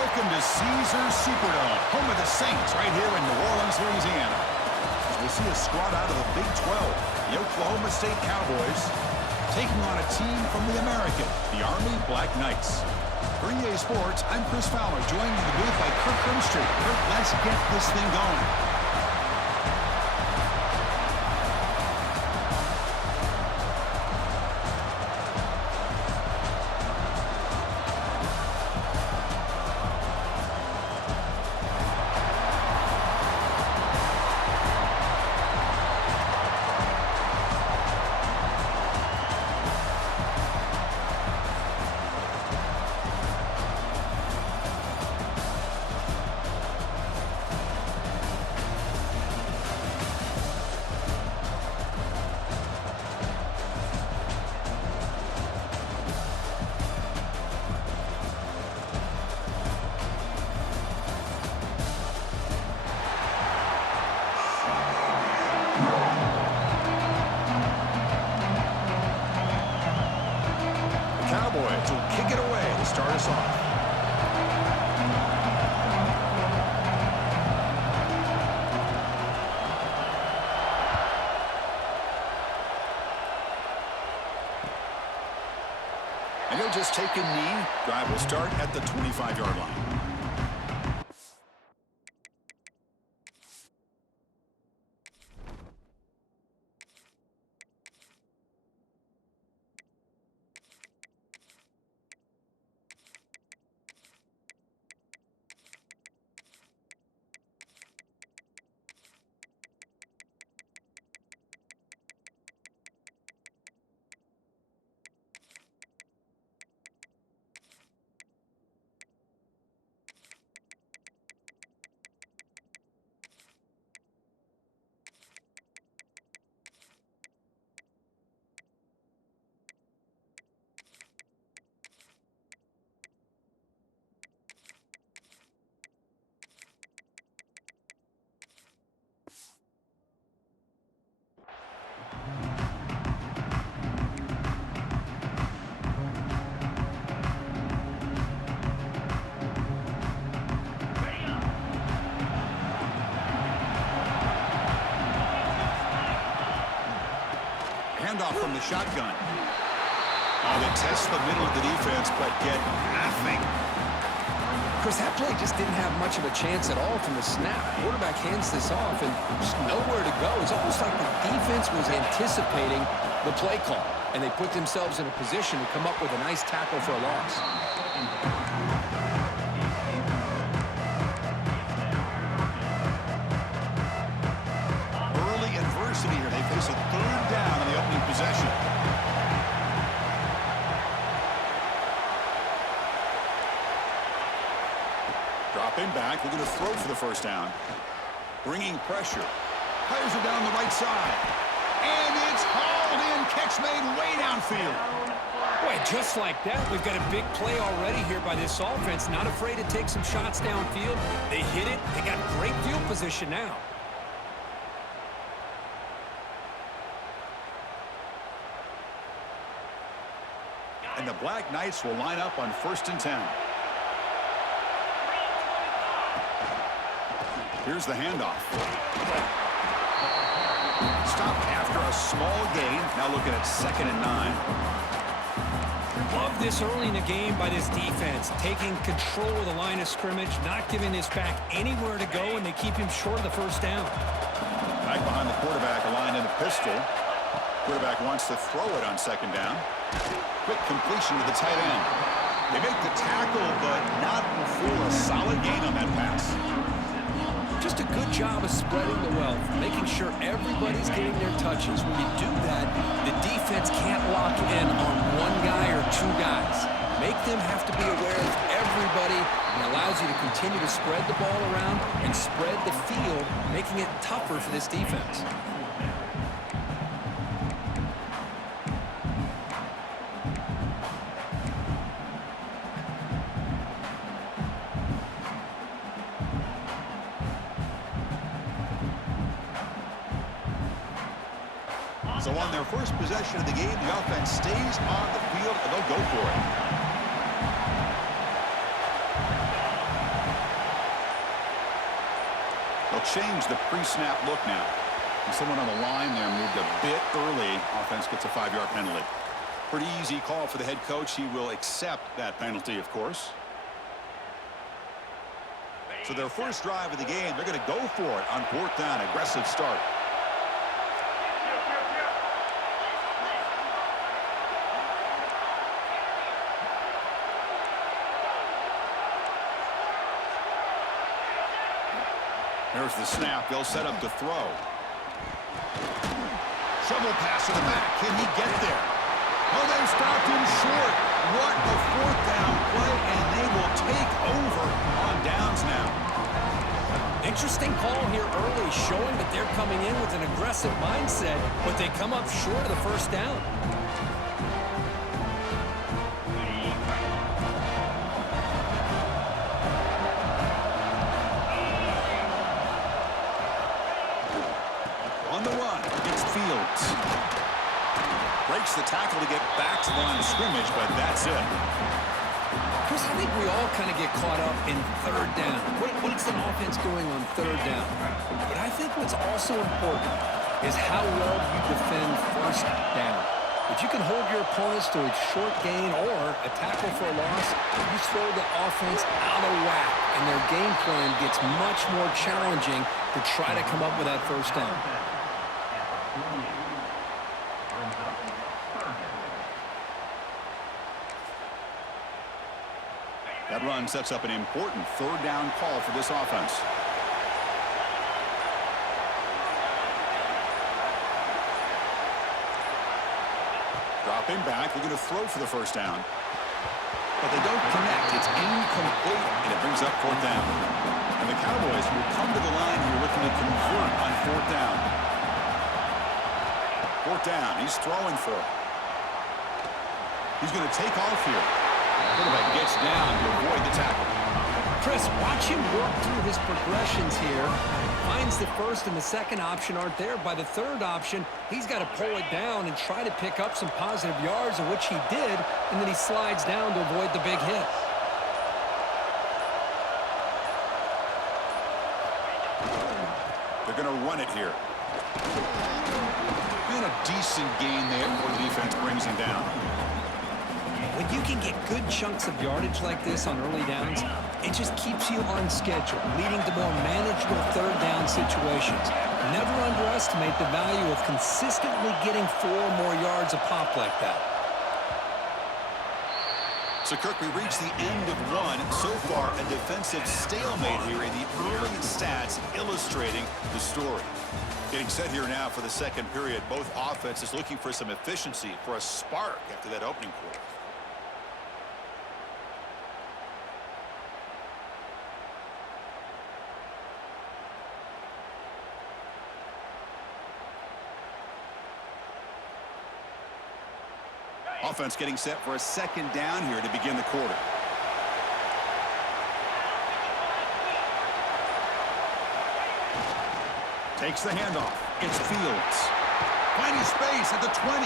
Welcome to Caesars Superdome, home of the Saints, right here in New Orleans, Louisiana. As we see a squad out of the Big 12, the Oklahoma State Cowboys, taking on a team from the American, the Army Black Knights. For EA Sports, I'm Chris Fowler, joined in the booth by Kirk Grimstreet. Kirk, let's get this thing going. Cowboys will kick it away to start us off. And he'll just take a knee. Drive will start at the 25-yard line. Handoff from the shotgun. They test the middle of the defense, but get nothing. Chris, that play just didn't have much of a chance at all from the snap. Quarterback hands this off and just nowhere to go. It's almost like the defense was anticipating the play call, and they put themselves in a position to come up with a nice tackle for a loss. Early adversity here. They face a third down in the opening possession. Dropping back, looking to throw for the first down. Bringing pressure. Players are down the right side. And it's hauled in. Catch made way downfield. Boy, just like that, we've got a big play already here by this offense. Not afraid to take some shots downfield. They hit it. They got great field position now. And the Black Knights will line up on 1st and 10. Here's the handoff. Stop after a small gain. Now looking at 2nd and 9. Love this early in the game by this defense. Taking control of the line of scrimmage, not giving this back anywhere to go, and they keep him short of the first down. Back behind the quarterback, aligned in a pistol. Quarterback wants to throw it on 2nd down. Quick completion to the tight end. They make the tackle, but not before a solid gain on that pass. Just a good job of spreading the wealth, making sure everybody's getting their touches. When you do that, the defense can't lock in on one guy or two guys. Make them have to be aware of everybody, and allows you to continue to spread the ball around and spread the field, making it tougher for this defense. So on their first possession of the game, the offense stays on the field, and they'll go for it. They'll change the pre-snap look now. And someone on the line there moved a bit early. Offense gets a 5-yard penalty. Pretty easy call for the head coach. He will accept that penalty, of course. So their first drive of the game, they're going to go for it on 4th down. Aggressive start. There's the snap. They'll set up to throw. Shovel pass to the back. Can he get there? Oh, they stopped him short. What a 4th down play, and they will take over on downs now. Interesting call here early, showing that they're coming in with an aggressive mindset, but they come up short of the first down. On the run, it's Fields. Breaks the tackle to get back to the line of scrimmage, but that's it. Chris, I think we all kind of get caught up in 3rd down. What's an offense doing on 3rd down? But I think what's also important is how well you defend 1st down. If you can hold your opponents to a short gain or a tackle for a loss, you throw the offense out of whack, and their game plan gets much more challenging to try to come up with that 1st down. That run sets up an important 3rd down call for this offense. Dropping back, they're going to throw for the 1st down. But they don't connect. It's incomplete, and it brings up 4th down. And the Cowboys will come to the line here looking to convert on 4th down. 4th down, he's throwing for it. He's going to take off here. Quarterback gets down to avoid the tackle. Chris, watch him work through his progressions here. Finds the 1st and the 2nd option aren't there. By the 3rd option, he's got to pull it down and try to pick up some positive yards, of which he did, and then he slides down to avoid the big hit. They're going to run it here. And a decent gain there before the defense brings him down. When you can get good chunks of yardage like this on early downs, it just keeps you on schedule, leading to more manageable 3rd down situations. Never underestimate the value of consistently getting 4 more yards a pop like that. So, Kirk, we reached the end of one. So far, a defensive stalemate here in the early stats illustrating the story. Getting set here now for the 2nd period. Both offenses looking for some efficiency, for a spark after that opening quarter. Offense getting set for a 2nd down here to begin the quarter. Takes the handoff. It's Fields. Finding space at the 20.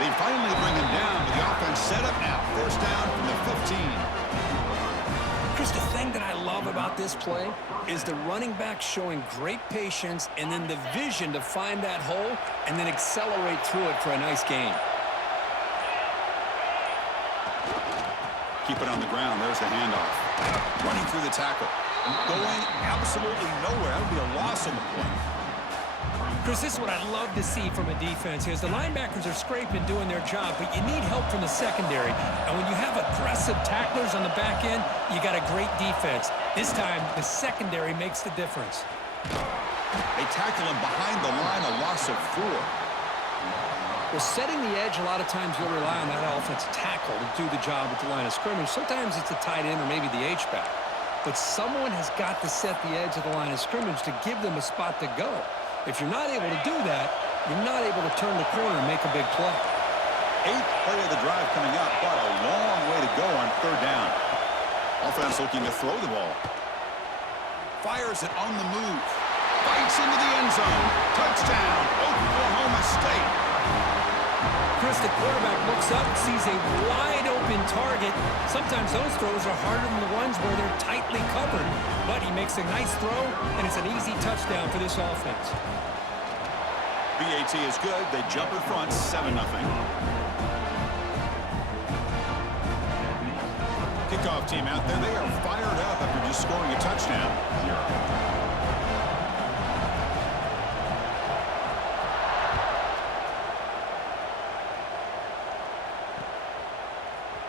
They finally bring him down, but the offense set up now. 1st down from the 15. Chris, the thing that I love about this play is the running back showing great patience and then the vision to find that hole and then accelerate through it for a nice gain. Keep it on the ground. There's the handoff. Running through the tackle. Going absolutely nowhere. That would be a loss on the play. Chris, this is what I love to see from a defense is the linebackers are scraping, doing their job, but you need help from the secondary. And when you have aggressive tacklers on the back end, you got a great defense. This time, the secondary makes the difference. They tackle him behind the line, a loss of 4. Well, setting the edge, a lot of times you'll rely on that offensive tackle to do the job at the line of scrimmage. Sometimes it's a tight end or maybe the H-back. But someone has got to set the edge of the line of scrimmage to give them a spot to go. If you're not able to do that, you're not able to turn the corner and make a big play. 8th play of the drive coming up, but a long way to go on 3rd down. Offense looking to throw the ball. Fires it on the move. Bites into the end zone. Touchdown, Oklahoma State. Chris, the quarterback looks up, sees a wide-open target. Sometimes those throws are harder than the ones where they're tightly covered. But he makes a nice throw, and it's an easy touchdown for this offense. BAT is good. They jump in front, 7-0. Kickoff team out there. They are fired up after just scoring a touchdown.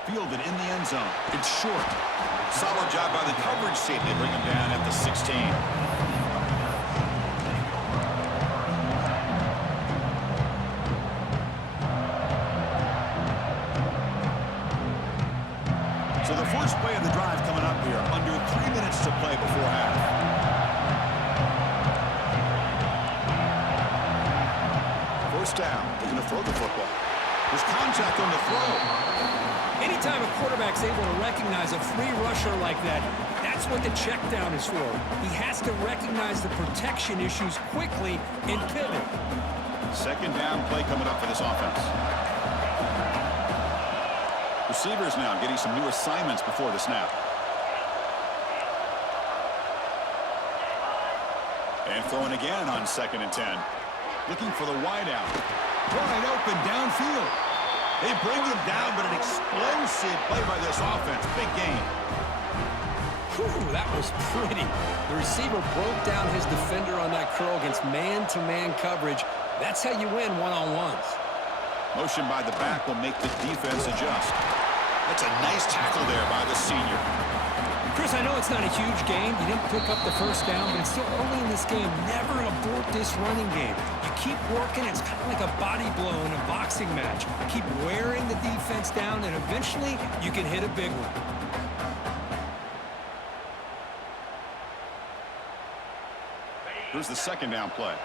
Fielded in the end zone. It's short. Solid job by the coverage team. They bring him down at the 16. So the first play of the drive coming up here. Under 3 minutes to play before half. First down. They're going to throw the football. There's contact on the throw. Anytime a quarterback's able to recognize a free rusher like that, that's what the check down is for. He has to recognize the protection issues quickly and pivot. Second down play coming up for this offense. Receivers now getting some new assignments before the snap. And throwing again on 2nd and 10. Looking for the wideout. Wide open downfield. They bring him down, but an explosive play by this offense. Big game. Whew, that was pretty. The receiver broke down his defender on that curl against man-to-man coverage. That's how you win one-on-ones. Motion by the back will make the defense adjust. That's a nice tackle there by the senior. Chris, I know it's not a huge game. You didn't pick up the first down, but it's still early in this game. Never abort this running game. You keep working. It's kind of like a body blow in a boxing match. Keep wearing the defense down, and eventually you can hit a big one. Here's the second down play.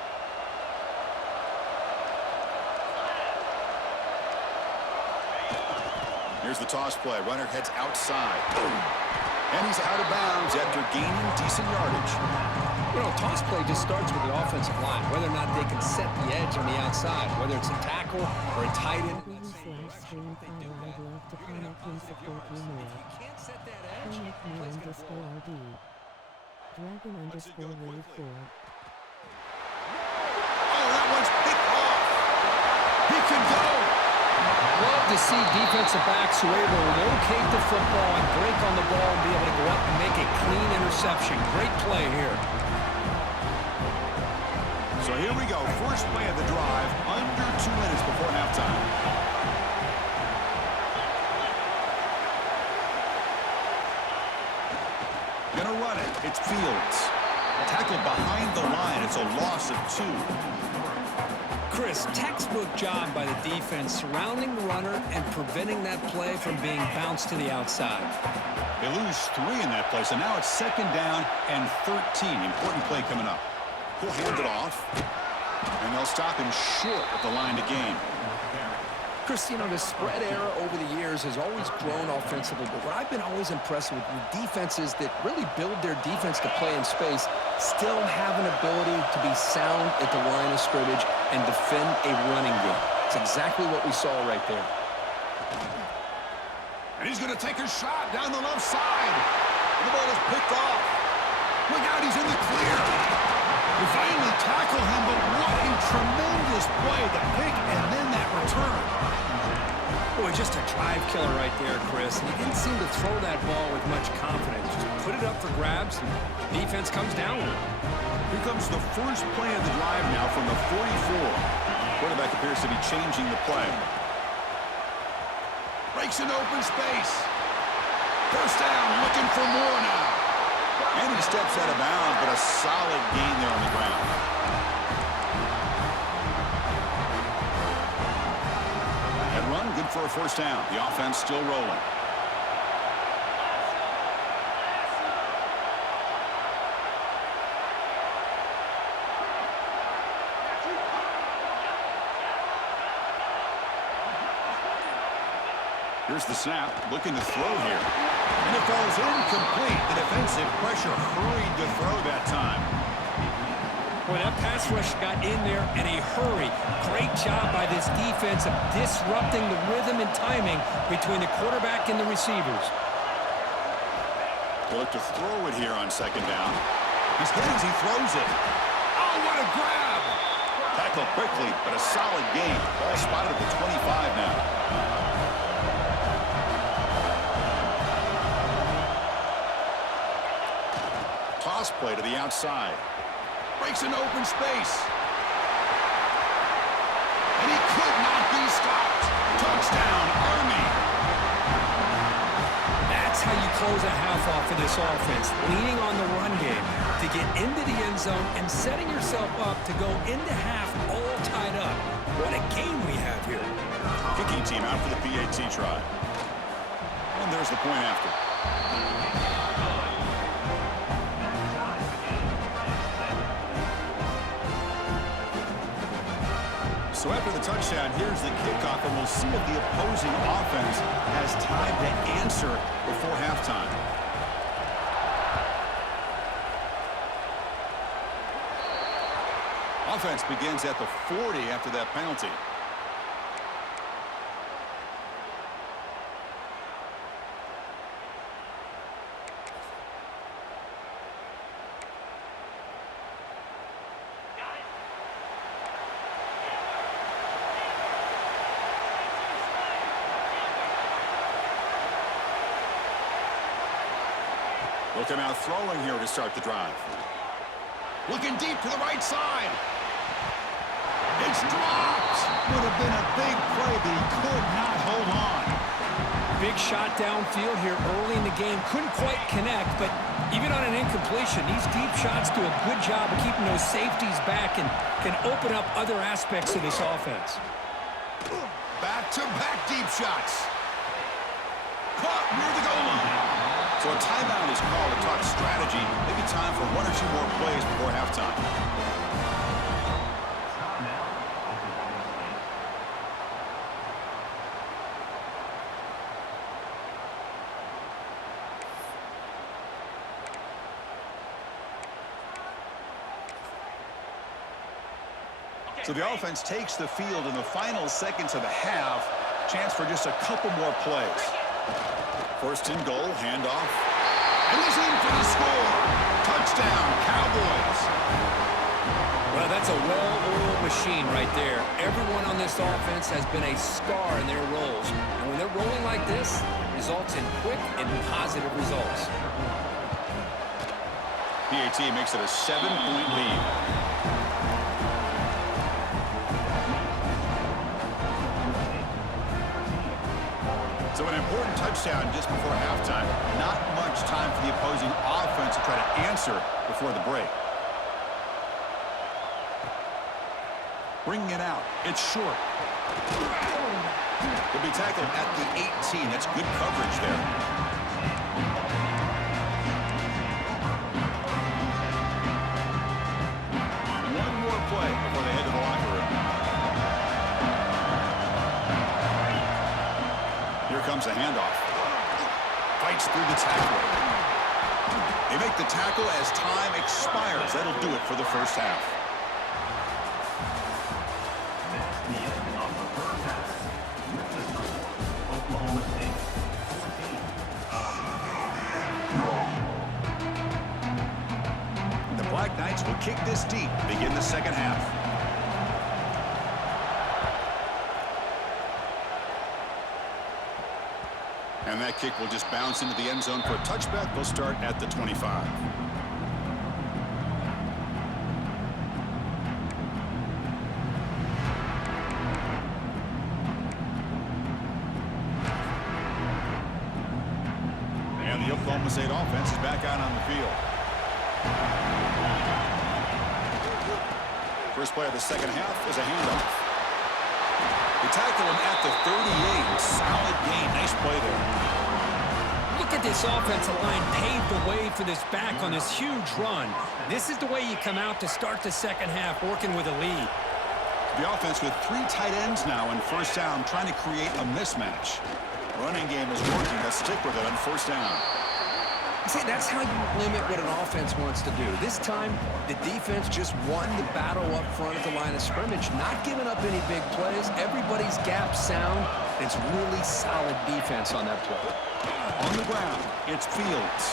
Here's the toss play. Runner heads outside. And he's out of bounds after gaining decent yardage. You know, toss play just starts with the offensive line, whether or not they can set the edge on the outside, whether it's a tackle or a tight end. Oh, that one's picked off. He can go. Love to see defensive backs who are able to locate the football and break on the ball and be able to go up and make a clean interception. Great play here. So here we go. First play of the drive, under 2 minutes before halftime. Gonna run it. It's Fields. Tackled behind the line. It's a loss of 2. Chris, textbook job by the defense surrounding the runner and preventing that play from being bounced to the outside. They lose 3 in that play, so now it's second down and 13. Important play coming up. He'll hand it off, and they'll stop him short at the line to gain. Chris, you know, the spread era over the years has always grown offensively, but what I've been always impressed with defenses that really build their defense to play in space still have an ability to be sound at the line of scrimmage and defend a running game. It's exactly what we saw right there. And he's going to take a shot down the left side. The ball is picked off. Look out, he's in the clear. We finally tackle him, but what a tremendous play. The pick and then that return. Boy, just a drive killer right there, Chris. And he didn't seem to throw that ball with much confidence. Just put it up for grabs, and the defense comes down with it. Here comes the first play of the drive now from the 44. Quarterback appears to be changing the play. Breaks an open space. First down, looking for more now. And he steps out of bounds, but a solid gain there on the ground. And run, good for a first down. The offense still rolling. Here's the snap, looking to throw here. And it falls incomplete. The defensive pressure hurried to throw that time. Boy, that pass rush got in there in a hurry. Great job by this defense of disrupting the rhythm and timing between the quarterback and the receivers. They look to throw it here on second down. He's hit as he throws it. Oh, what a grab! Tackle quickly, but a solid gain. Ball spotted at the 25 now. Toss play to the outside. Breaks into open space. And he could not be stopped. Touchdown, Army. That's how you close a half off of this offense, leaning on the run game to get into the end zone and setting yourself up to go into half all tied up. What a game we have here. Kicking team out for the PAT try. And there's the point after. So after the touchdown, here's the kickoff, and we'll see if the opposing offense has time to answer before halftime. Offense begins at the 40 after that penalty. Looking out throwing here to start the drive. Looking deep to the right side. It's dropped. Would have been a big play, but he could not hold on. Big shot downfield here early in the game. Couldn't quite connect, but even on an incompletion, these deep shots do a good job of keeping those safeties back and can open up other aspects of this offense. Back-to-back deep shots. Caught near the goal line. So a timeout is called to talk strategy. Maybe time for one or two more plays before halftime. So the offense takes the field in the final seconds of the half. Chance for just a couple more plays. First and goal, handoff. And he's in for the score. Touchdown, Cowboys. Well, that's a well-oiled machine right there. Everyone on this offense has been a star in their roles. And when they're rolling like this, it results in quick and positive results. PAT makes it a 7-point lead. So an important touchdown just before halftime. Not much time for the opposing offense to try to answer before the break. Bringing it out. It's short. He'll be tackled at the 18. That's good coverage there. One more play before they head to the locker room. Here comes a handoff. Fights through the tackle. They make the tackle as time expires. That'll do it for the first half. The Black Knights will kick this deep to begin the second half. And that kick will just bounce into the end zone for a touchback. They'll start at the 25. And the Oklahoma State offense is back out on the field. First play of the second half is a handoff. They tackle him at the 38. Solid gain. Nice play there. Look at this offensive line paved the way for this back on this huge run. This is the way you come out to start the second half, working with a lead. The offense with 3 tight ends now in first down, trying to create a mismatch. Running game is working. Let's stick with it on first down. See, that's how you limit what an offense wants to do. This time, the defense just won the battle up front at the line of scrimmage, not giving up any big plays. Everybody's gap sound. It's really solid defense on that play. On the ground, it's Fields.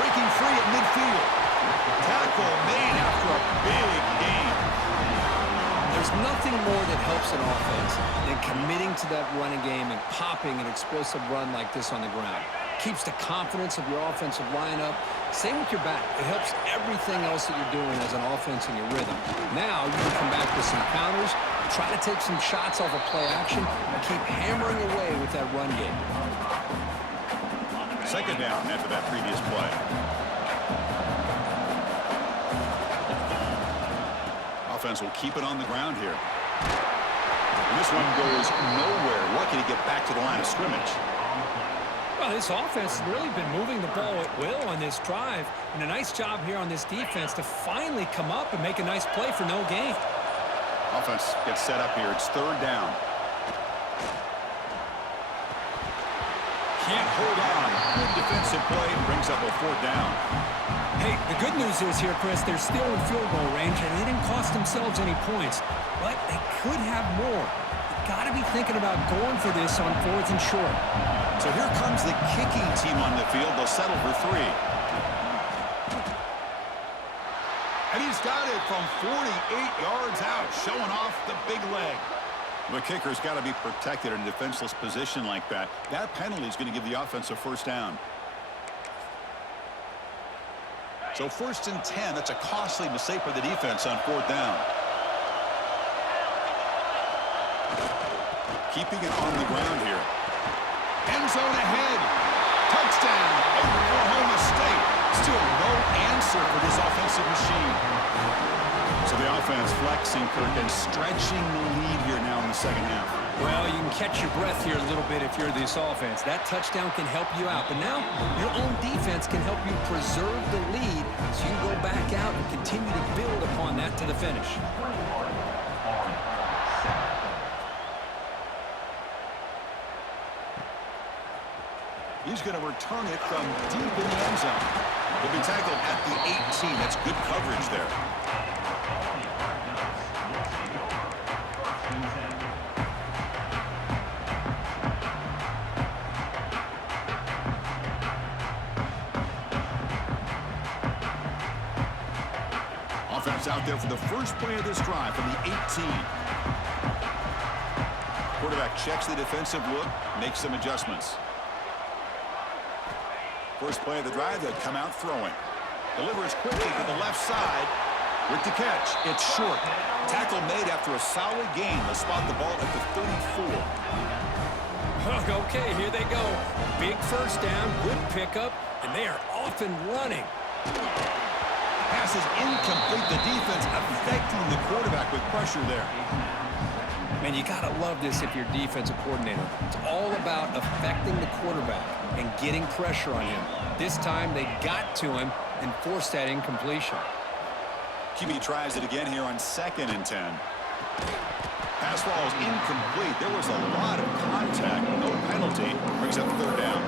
Breaking free at midfield. Tackle made after a big gain. There's nothing more that helps an offense than committing to that running game and popping an explosive run like this on the ground. Keeps the confidence of your offensive lineup. Same with your back. It helps everything else that you're doing as an offense in your rhythm. Now you can come back with some counters, try to take some shots off of play action, and keep hammering away with that run game. Second down after that previous play. Offense will keep it on the ground here. And this one goes nowhere. Lucky to get back to the line of scrimmage. Well, this offense has really been moving the ball at will on this drive. And a nice job here on this defense to finally come up and make a nice play for no gain. Offense gets set up here. It's third down. Can't hold on. Good defensive play. Brings up a fourth down. Hey, the good news is here, Chris, they're still in field goal range, and they didn't cost themselves any points. But they could have more. You've got to be thinking about going for this on fourth and short. So here comes the kicking team on the field. They'll settle for 3. And he's got it from 48 yards out, showing off the big leg. The kicker's got to be protected in a defenseless position like that. That penalty is going to give the offense a first down. So first and 10, that's a costly mistake for the defense on fourth down. Keeping it on the ground here. End zone ahead. Touchdown, Oklahoma State. Still no answer for this offensive machine. So the offense flexing, Kirk, and stretching the lead here now in the second half. Well, you can catch your breath here a little bit if you're this offense. That touchdown can help you out. But now your own defense can help you preserve the lead so you can go back out and continue to build upon that to the finish. He's going to return it from deep in the end zone. He'll be tackled at the 18. That's good coverage there. Offense out there for the first play of this drive from the 18. Quarterback checks the defensive look, makes some adjustments. First play of the drive, they'll come out throwing. Delivers quickly to the left side. With the catch, it's short. Tackle made after a solid gain. They'll spot the ball at the 34. Okay, here they go. Big first down, good pickup, and they are off and running. Pass is incomplete. The defense affecting the quarterback with pressure there. Man, you got to love this if you're a defensive coordinator. It's all about affecting the quarterback and getting pressure on him. This time, they got to him and forced that incompletion. QB tries it again here on 2nd and 10. Pass ball is incomplete. There was a lot of contact. No penalty. Brings up third down.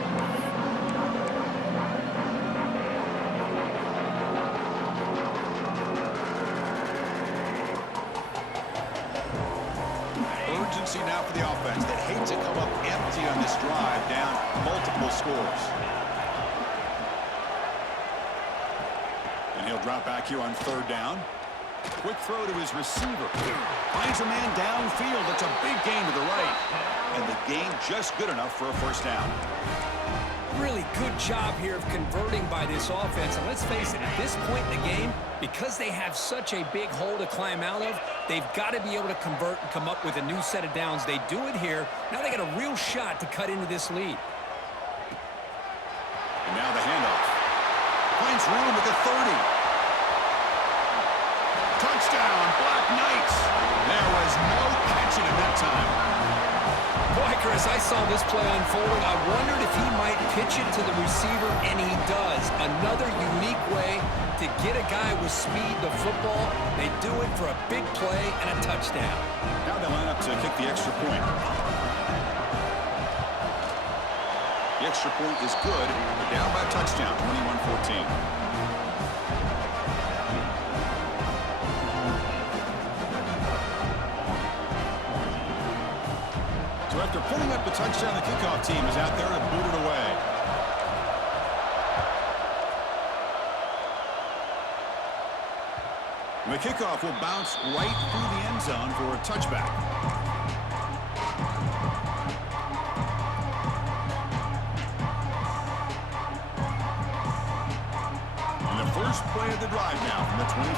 Urgency now for the offense that hates to come up empty on this drive, down multiple scores. And he'll drop back here on third down. Quick throw to his receiver. Finds a man downfield. It's a big gain to the right. And the gain just good enough for a first down. Really good job here of converting by this offense. And let's face it, at this point in the game, because they have such a big hole to climb out of, they've got to be able to convert and come up with a new set of downs. They do it here. Now they got a real shot to cut into this lead. And now the handoff. Finds room at the 30. Touchdown, Black Knights. There was no catching him that time. Boy, Chris, I saw this play unfolding. I wondered if he might pitch it to the receiver, and he does. Another unique way to get a guy with speed to football. They do it for a big play and a touchdown. Now they line up to kick the extra point. The extra point is good. They're down by a touchdown, 21-14. So after putting up the touchdown, the kickoff team is out there to boot it away. And the kickoff will bounce right through the end zone for a touchback. And the first play of the drive now from the 25.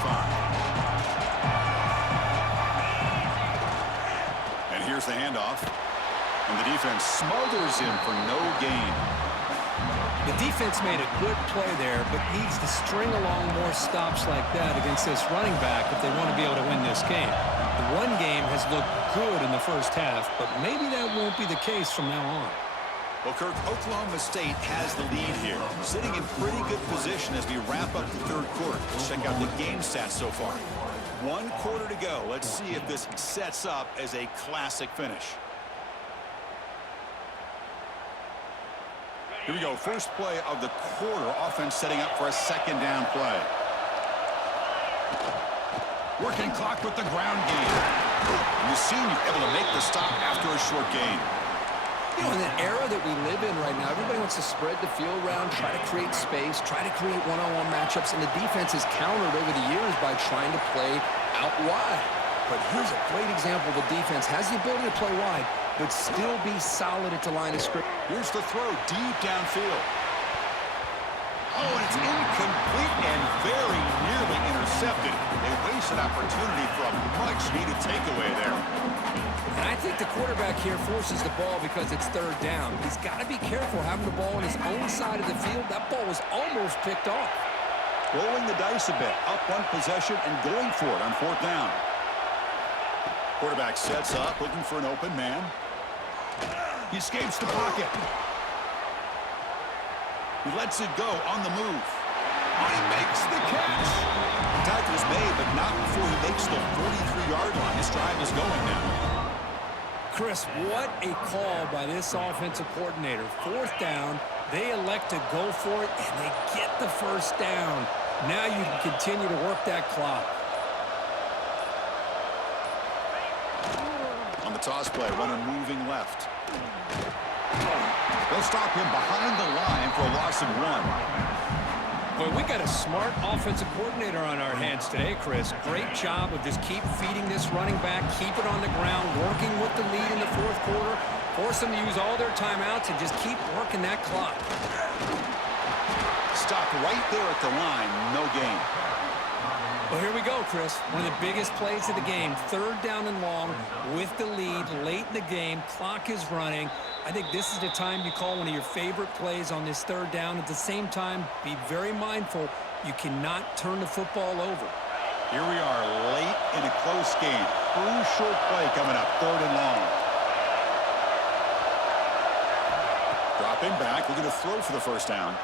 And here's the handoff. And the defense smothers him for no gain. The defense made a good play there, but needs to string along more stops like that against this running back if they want to be able to win this game. The run game has looked good in the first half, but maybe that won't be the case from now on. Well, Kirk, Oklahoma State has the lead here, sitting in pretty good position as we wrap up the third quarter. Let's check out the game stats so far. 1 quarter to go. Let's see if this sets up as a classic finish. Here we go. First play of the quarter. Offense setting up for a second down play. Working clock with the ground game. And the senior able to make the stop after a short gain. You know, in the era that we live in right now, everybody wants to spread the field around, try to create space, try to create one-on-one matchups, and the defense has countered over the years by trying to play out wide. But here's a great example. The defense has the ability to play wide, but still be solid at the line of scrimmage. Here's the throw deep downfield. Oh, and it's incomplete and very nearly intercepted. A wasted opportunity for a much-needed takeaway there. And I think the quarterback here forces the ball because it's third down. He's got to be careful having the ball on his own side of the field. That ball was almost picked off. Rolling the dice a bit, up one possession and going for it on fourth down. Quarterback sets up, looking for an open man. He escapes the pocket. He lets it go on the move. Oh, he makes the catch. The tackle is made, but not before he makes the 43-yard line. This drive is going now. Chris, what a call by this offensive coordinator. Fourth down, they elect to go for it, and they get the first down. Now you can continue to work that clock. On the toss play, runner moving left. They'll stop him behind the line for a loss of 1. Well, we got a smart offensive coordinator on our hands today, Chris. Great job of just keep feeding this running back, keep it on the ground, working with the lead in the fourth quarter, force them to use all their timeouts, and just keep working that clock. Stop right there at the line, no gain. Well, here we go, Chris. One of the biggest plays of the game. Third down and long with the lead late in the game. Clock is running. I think this is the time you call one of your favorite plays on this third down. At the same time, be very mindful. You cannot turn the football over. Here we are late in a close game. Crucial play coming up, third and long. Dropping back, looking to throw for the first down.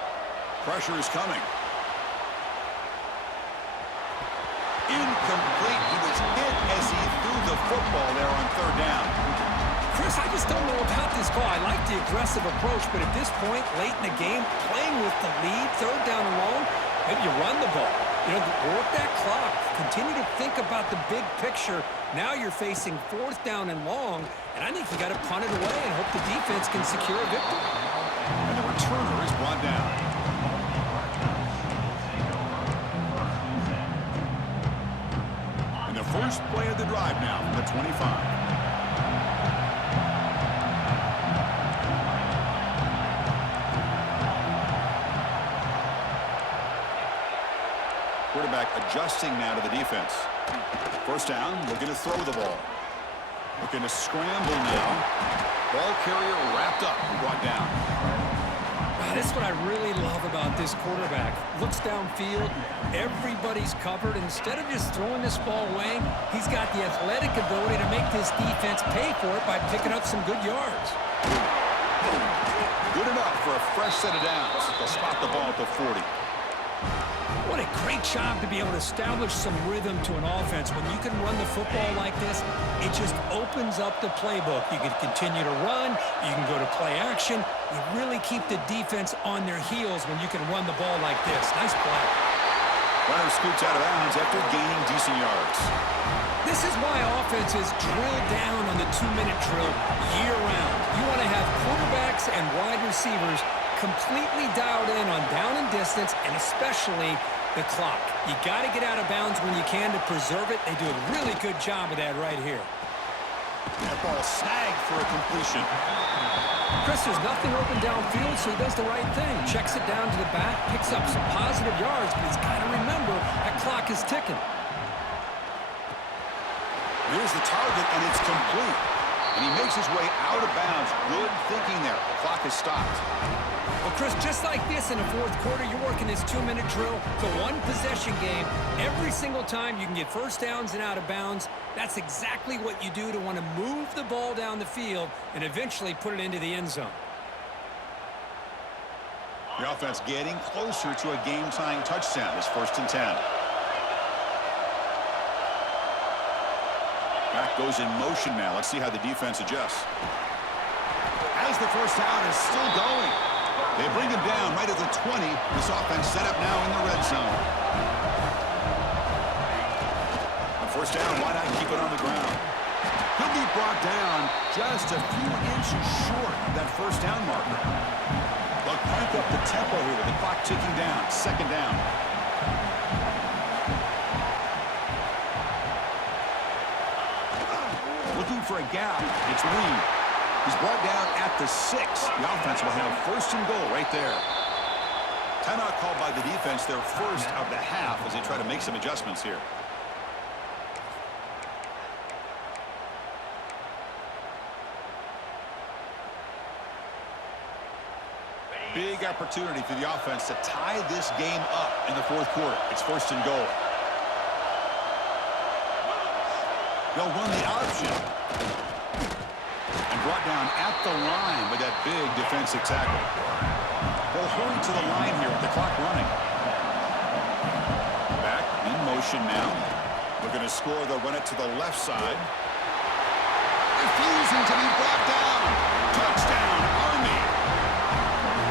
Pressure is coming. Incomplete. He was hit as he threw the football there on third down. Chris, I just don't know about this call. I like the aggressive approach, but at this point, late in the game, playing with the lead, third down and long, maybe you run the ball. You know, work that clock. Continue to think about the big picture. Now you're facing fourth down and long, and I think you got to punt it away and hope the defense can secure a victory. And the returner is brought down. And the first play of the drive now from the 25. Quarterback adjusting now to the defense. First down, looking to throw the ball. Looking to scramble now. Ball carrier wrapped up and brought down. That's what I really love about this quarterback. Looks downfield, everybody's covered. Instead of just throwing this ball away, he's got the athletic ability to make this defense pay for it by picking up some good yards. Good enough for a fresh set of downs. They'll spot the ball at the 40. What a great job to be able to establish some rhythm to an offense. When you can run the football like this, it just opens up the playbook. You can continue to run. You can go to play action. You really keep the defense on their heels when you can run the ball like this. Nice play. Runner scoots out of bounds after gaining decent yards. This is why offenses drill down on the 2-minute drill year-round. You want to have quarterbacks and wide receivers completely dialed in on down and distance, and especially the clock. You got to get out of bounds when you can to preserve it. They do a really good job of that right here. That ball snagged for a completion. Chris, there's nothing open downfield, so he does the right thing. Checks it down to the back, picks up some positive yards, but he's got to remember that clock is ticking. Here's the target, and it's complete. And he makes his way out of bounds. Good thinking there. The clock is stopped. Well, Chris, just like this in the fourth quarter, you're working this 2-minute drill. It's a one-possession game. Every single time you can get first downs and out of bounds. That's exactly what you do to want to move the ball down the field and eventually put it into the end zone. The offense getting closer to a game-tying touchdown. It's 1st and 10. Back goes in motion now. Let's see how the defense adjusts. As the first down is still going. They bring him down right at the 20. This offense set up now in the red zone. On first down, why not keep it on the ground? He'll be brought down just a few inches short of that first down marker. They'll crank up the tempo here with the clock ticking down. 2nd down. Looking for a gap. It's Lee. He's brought down at the 6. The offense will have 1st and goal right there. Timeout called by the defense, their first of the half, as they try to make some adjustments here. Big opportunity for the offense to tie this game up in the fourth quarter. It's 1st and goal. They'll run the option. And brought down at the line with that big defensive tackle. They'll hurry to the line here with the clock running. Back in motion now. Looking to score. They'll run it to the left side. Refusing to be brought down. Touchdown, Army.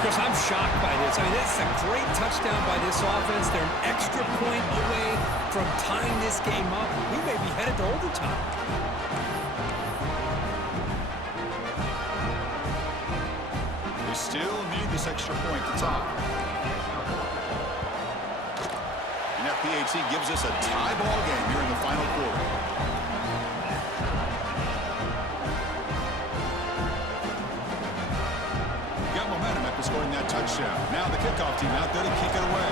Chris, I'm shocked by this. I mean, it's a great touchdown by this offense. They're an extra point away from tying this game up. We may be headed to overtime. They still need this extra point to top. And that PAT gives us a tie ball game here in the final quarter. Got momentum after scoring that touchdown. Now the kickoff team out there to kick it away.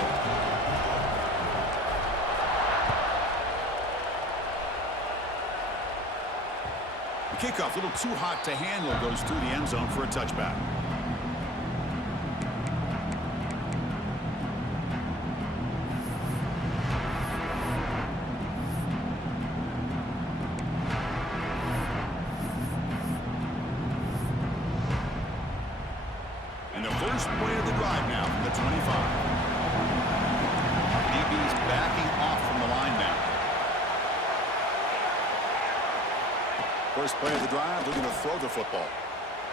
The kickoff, a little too hot to handle, goes through the end zone for a touchback. And the first play of the drive now from the 25. DB's backing off from the line now. First play of the drive, they're going to throw the football.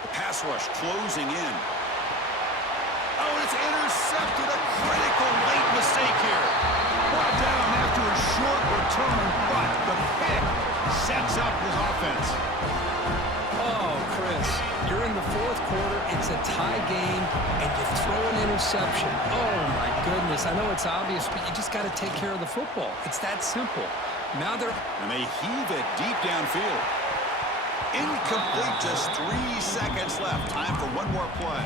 The pass rush closing in. Oh, it's intercepted. A critical late mistake here. Brought down after a short return, but the pick sets up his offense. Oh, Chris, you're in the fourth quarter. It's a tie game, and you throw an interception. Oh, my goodness. I know it's obvious, but you just got to take care of the football. It's that simple. Now they're... And they heave it deep downfield. Incomplete, just 3 seconds left. Time for one more play.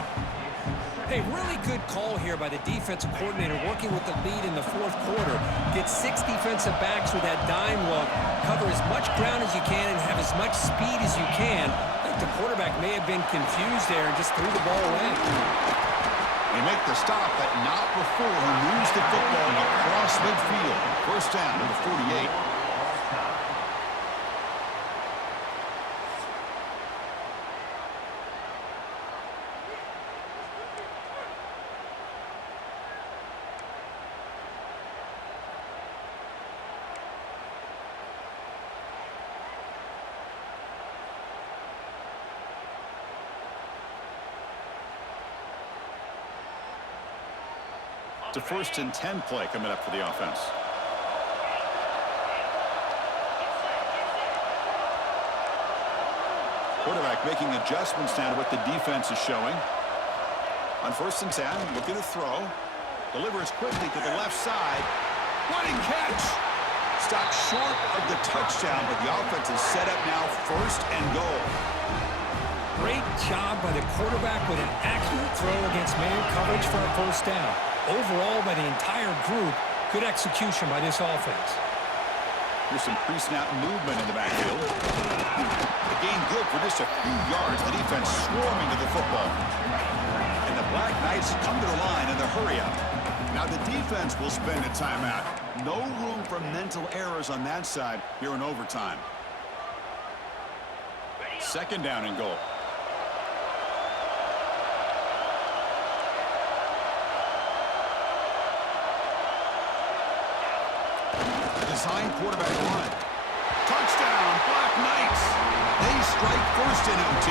Hey, really good call here by the defensive coordinator working with the lead in the fourth quarter. Get 6 defensive backs with that dime look. Cover as much ground as you can and have as much speed as you can. I think the quarterback may have been confused there and just threw the ball away. They make the stop, but not before he moves the football across midfield. First down to the 48. It's a 1st and 10 play coming up for the offense. Quarterback making adjustments now to what the defense is showing. On 1st and 10, looking to throw. Delivers quickly to the left side. Running catch. Stopped short of the touchdown, but the offense is set up now 1st and goal. Great job by the quarterback with an accurate throw against man coverage for a 1st down. Overall, by the entire group, good execution by this offense. Here's some pre-snap movement in the backfield. The gain good for just a few yards. The defense swarming to the football. And the Black Knights come to the line in the hurry-up. Now the defense will spend a timeout. No room for mental errors on that side here in overtime. 2nd down and goal. Design quarterback run. Touchdown, Black Knights. They strike 1st in OT.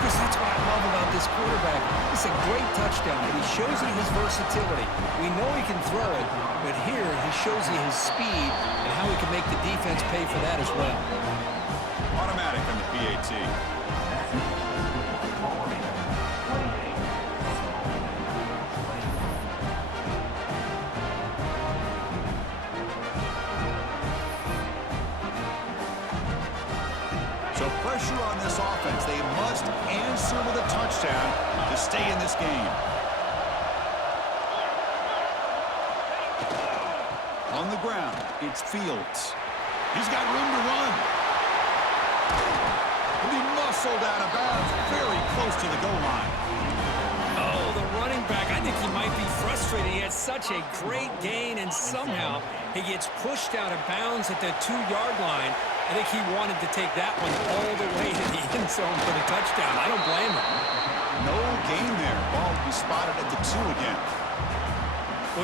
Chris, that's what I love about this quarterback. It's a great touchdown, but he shows you his versatility. We know he can throw it, but here he shows you his speed and how he can make the defense pay for that as well. Automatic on the PAT. So pressure on this offense. They must answer with a touchdown to stay in this game. On the ground, it's Fields. He's got room to run. And he muscled out of bounds very close to the goal line. Oh, the running back, I think he might be frustrated. He had such a great gain, and somehow he gets pushed out of bounds at the 2-yard line. I think he wanted to take that one all the way to the end zone for the touchdown. I don't blame him. No gain there. Ball will be spotted at the 2 again.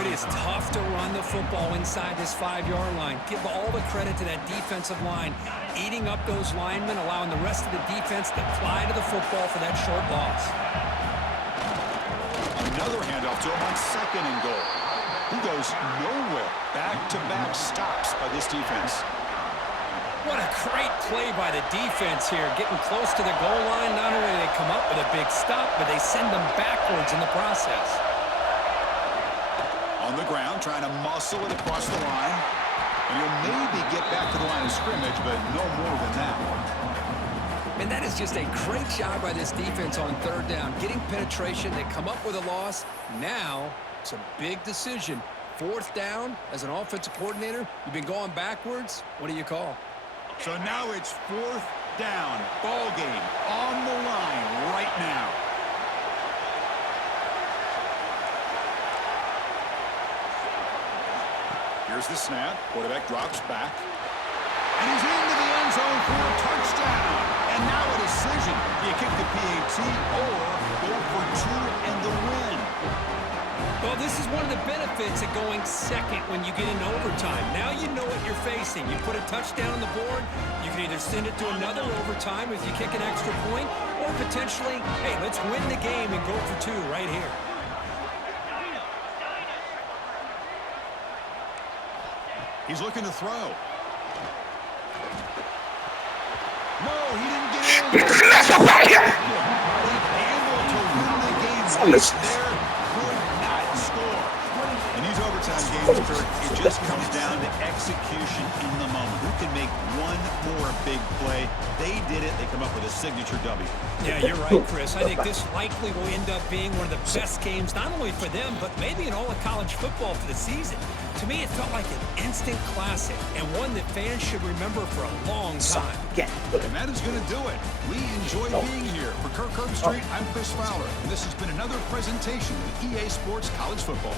It is tough to run the football inside this 5-yard line. Give all the credit to that defensive line, eating up those linemen, allowing the rest of the defense to fly to the football for that short loss. Another handoff to him on 2nd and goal. He goes nowhere. Back-to-back stops by this defense. What a great play by the defense here, getting close to the goal line. Not only do they come up with a big stop, but they send them backwards in the process. On the ground, trying to muscle it across the line. And he'll maybe get back to the line of scrimmage, but no more than that. And that is just a great job by this defense on 3rd down. Getting penetration, they come up with a loss. Now, it's a big decision. 4th down, as an offensive coordinator, you've been going backwards. What do you call? So now it's 4th down. Ball game on the line right now. Here's the snap. Quarterback drops back. And he's into the end zone for a touchdown. And now a decision. Do you kick the PAT or go for 2 and the win? Well, this is one of the benefits of going second when you get into overtime. Now you know what you're facing. You put a touchdown on the board, you can either send it to another overtime if you kick an extra point, or potentially, hey, let's win the game and go for 2 right here. He's looking to throw. No, he didn't get in. He gambled to win the game right there. In these overtime games, Kirk, it just comes down to execution in the moment. Who can make one more big play? They did it. They come up with a signature W. Yeah, you're right, Chris. I think this likely will end up being one of the best games, not only for them, but maybe in all of college football for the season. To me, it felt like an instant classic and one that fans should remember for a long time. And that is going to do it. We enjoyed being here. For Kirk Herbstreit, I'm Chris Fowler, and this has been another presentation of EA Sports College Football.